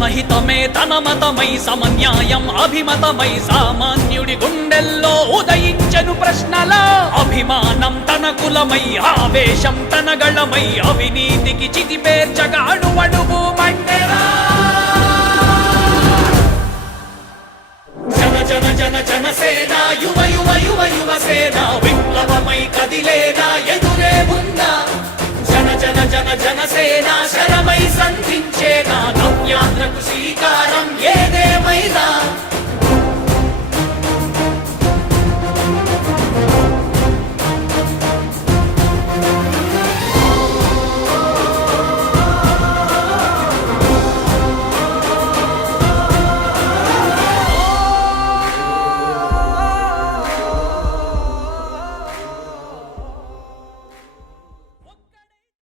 జనహితమే తన మతమై సమన్యాయం అభిమతమై సామాన్యుడి గుండెల్లో ఉదయించెను ప్రశ్నల అభిమానం తన కులమై ఆవేశం తన గళమై అవినీతికి చితిపేర్చగా అణువణువు మండెరా జన జన జన జన సేన యువ యువ యువ యువ సేన విప్లవ